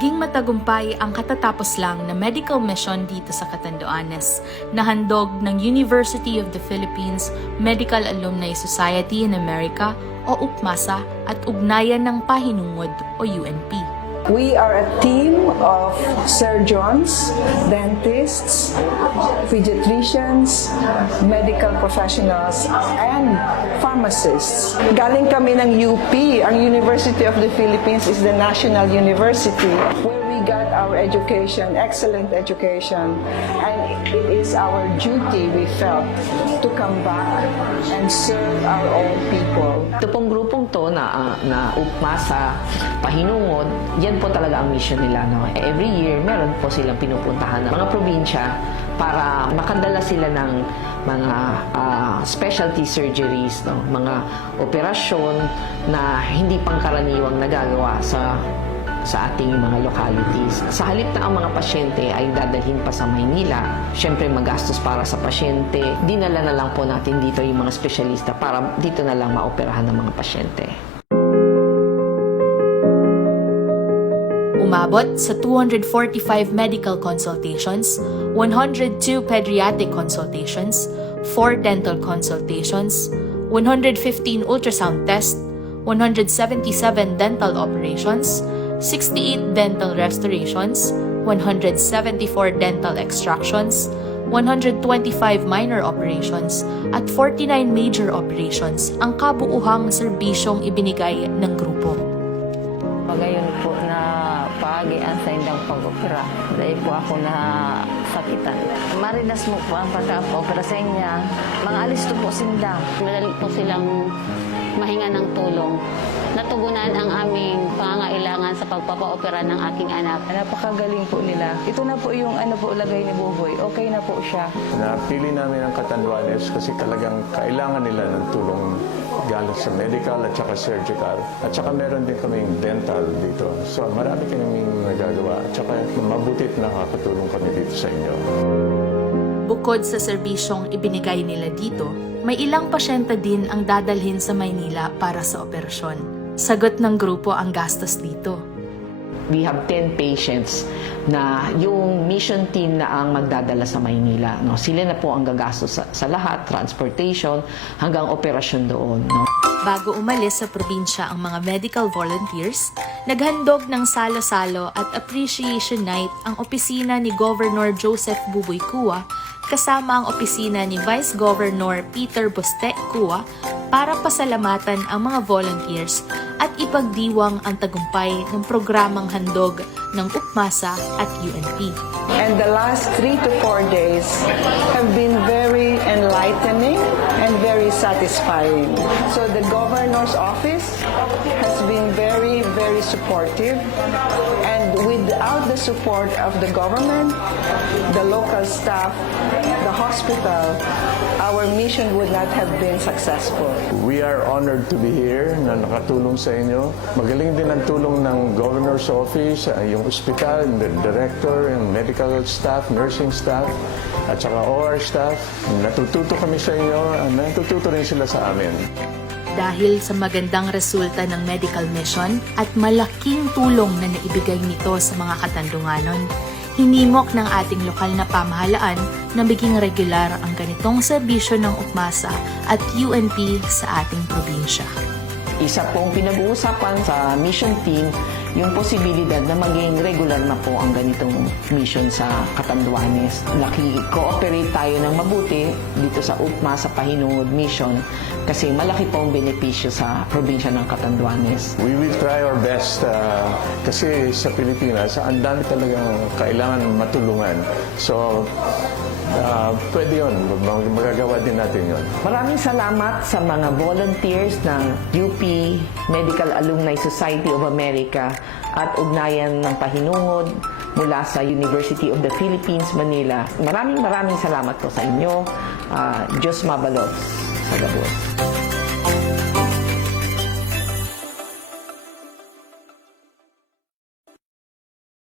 Naging matagumpay ang katatapos lang na medical mission dito sa Catanduanes na handog ng University of the Philippines Medical Alumni Society in America o UPMASA at ugnayan ng pahinungod o UNP. We are a team of surgeons, dentists, pediatricians, medical professionals, and pharmacists. Galing kami ng UP. Ang University of the Philippines is the national university where we got our education, excellent education, and it is our duty, we felt, to come back and serve our own people. Ito pong grupong to na UPMASA, pahinungod, yan po talaga ang mission nila. No? Every year, meron po silang pinupuntahan ng mga probinsya para makadala sila ng mga specialty surgeries, no? Mga operasyon na hindi pangkaraniwang nagagawa sa ating mga localities. Sa halip na ang mga pasyente ay dadalhin pa sa Maynila, syempre magastos para sa pasyente, dinala na lang po natin dito yung mga espesyalista para dito na lang maoperahan ng mga pasyente. Umabot sa 245 medical consultations, 102 pediatric consultations, 4 dental consultations, 115 ultrasound tests, 177 dental operations, 68 dental restorations, 174 dental extractions, 125 minor operations, at 49 major operations ang kabuuhang serbisyong ibinigay ng grupo. Ngayon po na paagian sa indang pag-opera. Dahil po ako na sakitan. Marinas mo po ang pagka-opera sa inya. Mga alis to po sinda. Madali po silang mahinga ng tulong. Natugunan ang aming pangangailangan sa pagpapa-opera ng aking anak. Napakagaling po nila. Ito na po yung lagay ni Buboy. Okay na po siya. Napili namin ang Catanduanes kasi talagang kailangan nila ng tulong galing sa medical at saka surgical. At saka meron din kaming dental dito. So marami kaming nagagawa. At saka mabutit nakakatulong kami dito sa inyo. Bukod sa serbisyong ibinigay nila dito, may ilang pasyente din ang dadalhin sa Maynila para sa operasyon. Sagot ng grupo ang gastos dito. We have 10 patients na yung mission team na ang magdadala sa Maynila. No? Sila na po ang gagastos sa lahat, transportation, hanggang operasyon doon. No? Bago umalis sa probinsya ang mga medical volunteers, naghandog ng salo-salo at appreciation night ang opisina ni Governor Joseph Buboy Cua kasama ang opisina ni Vice Governor Peter Boste Cua para pasalamatan ang mga volunteers at ipagdiwang ang tagumpay ng programang handog ng UPMASA at UNP. And the last 3 to 4 days have been very enlightening and very satisfying. So the governor's office has been very, very supportive. And without the support of the government, the local staff, the hospital, our mission would not have been successful. We are honored to be here na nakatulong sa inyo. Magaling din ang tulong ng governor's office, yung hospital, the director, yung medical staff, nursing staff, at saka OR staff. Natututo kami sa inyo, natututo rin sila sa amin. Dahil sa magandang resulta ng medical mission at malaking tulong na naibigay nito sa mga Katandunganon, hinimok ng ating lokal na pamahalaan na maging regular ang ganitong serbisyo ng UPMASA at UNP sa ating probinsya. Isa pong pinag-uusapan sa mission team yung posibilidad na maging regular na po ang ganitong mission sa Catanduanes. Naki-cooperate tayo ng mabuti dito sa UPMASA Pahinungod Mission kasi malaki po ang benepisyo sa probinsya ng Catanduanes. We will try our best kasi sa Pilipinas, ang dami talagang kailangan matulungan. So, pwede yun. Magagawa din natin yun. Maraming salamat sa mga volunteers ng UP Medical Alumni Society of America at ugnayan ng pahinungod mula sa University of the Philippines, Manila. Maraming salamat po sa inyo. Diyos mabalot sa gabos.